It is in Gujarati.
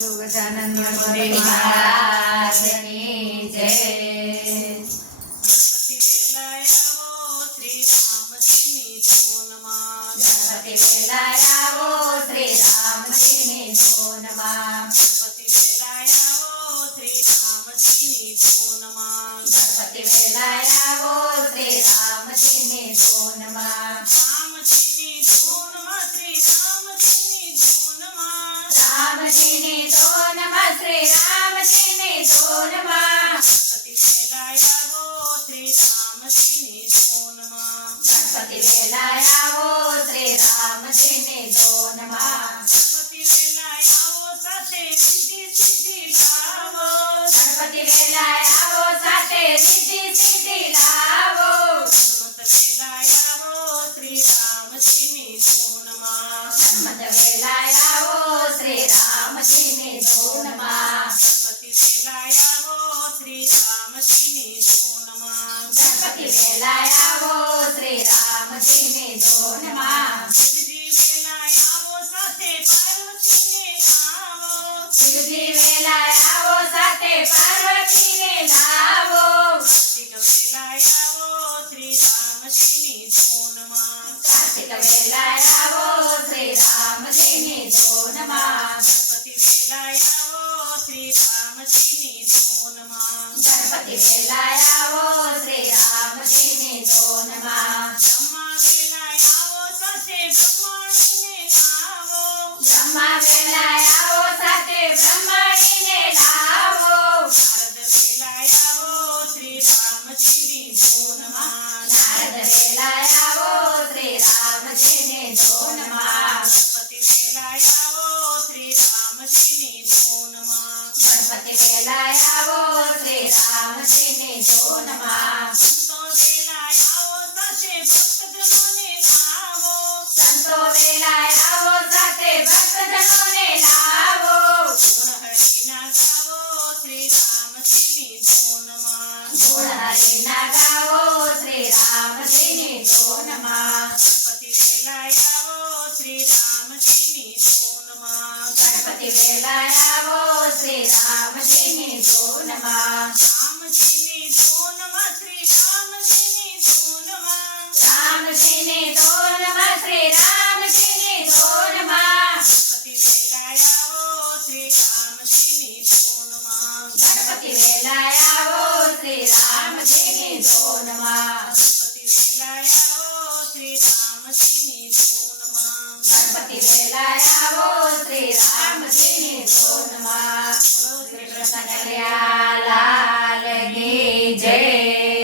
ગજાનંદ ગણપતિ મહારાજની જય. ગણપતિ વેલાયાવો શ્રી રામજીની ધૂનમાં ગણપતિ વેલાયાવો શ્રી રામજીની ધૂનમાં ગણપતિ વેલાયાવો શ્રી રામજીની ધૂનમાં ગણપતિ વેલાયાવો શ્રી રામજીની ધૂનમાં રામજીની ધૂનમાં શ્રી રામજીની ધૂનમાં. ગણપતિ વેલાયાવો શ્રી રામજીની ધૂનમાં. ગણપતિ વેલાયાવો શ્રી રામજીની રામજીની ધૂનમાં ગણપતિ વેલાયાવો શ્રી રામજીની ધૂનમાં શિવજી વેલાયાવો સાથે પાર્વતીને લાવો શિવજી વેલાયાવો સાથે પાર્વતીને લાવો કાર્તિક વેલાયાવો શ્રી રામજીની ધૂનમાં કાર્તિક વેલાયાવો શ્રી રામજીની It's like ગણપતિ વેલાયાવો શ્રી રામજીની ધૂનમાં સંતો વેલાયાવો સાથે ભક્તજનોને લાવો સંતો વેલાયાવો સાથે ભક્તજનોને લાવો ગુણ હરિના ગાવો શ્રી રામજીની ધૂનમાં ગુણ હરિના ગાવો શ્રી રામજીની ધૂનમાં ગણપતિ વેલાયાવો શ્રી રામજીની ધૂનમાં બોલો શ્રી કૃષ્ણ લાલ